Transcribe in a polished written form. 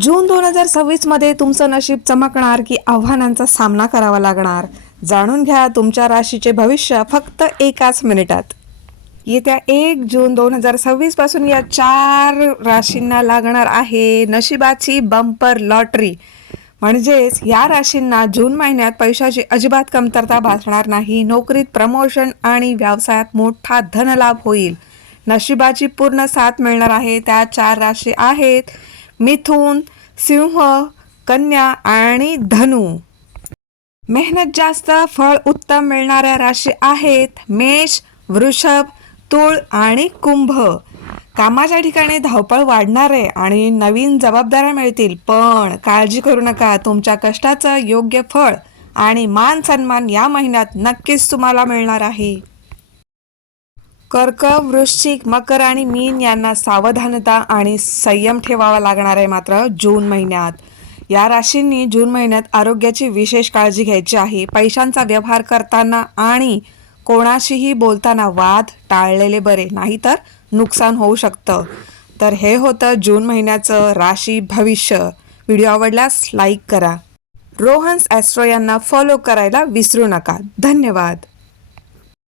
जून 2026 मध्ये तुमचं नशीब चमकणार की आव्हानांचा सामना करावा लागणार? जाणून घ्या तुमच्या राशीचे भविष्य फक्त एकाच मिनिटात. येत्या 1 जून 2026 पासून या 4 राशींना लागणार आहे नशिबाची बंपर लॉटरी. म्हणजेच या राशींना जून महिन्यात पैशाची अजिबात कमतरता भासणार नाही. नोकरीत प्रमोशन आणि व्यवसायात मोठा धनलाभ होईल. नशिबाची पूर्ण साथ मिळणार आहे. त्या 4 राशी आहेत मिथुन, सिंह, कन्या आणि धनु. मेहनत जास्त, फळ उत्तम मिळणाऱ्या राशी आहेत मेष, वृषभ, तुळ आणि कुंभ. कामाच्या ठिकाणी धावपळ वाढणार आहे आणि नवीन जबाबदाऱ्या मिळतील, पण काळजी करू नका, तुमच्या कष्टाचं योग्य फळ आणि मान सन्मान या महिन्यात नक्कीच तुम्हाला मिळणार आहे. कर्क, वृश्चिक, मकर आणि मीन यांना सावधानता आणि संयम ठेवावा लागणार आहे. मात्र जून महिन्यात या राशींनी जून महिन्यात आरोग्याची विशेष काळजी घ्यायची आहे. पैशांचा व्यवहार करताना आणि कोणाशीही बोलताना वाद टाळलेले बरे, नाहीतर नुकसान होऊ शकतं. तर हे होतं जून महिन्याचं राशी भविष्य. व्हिडिओ आवडल्यास लाईक करा. रोहन्स ॲस्ट्रो यांना फॉलो करायला विसरू नका. धन्यवाद.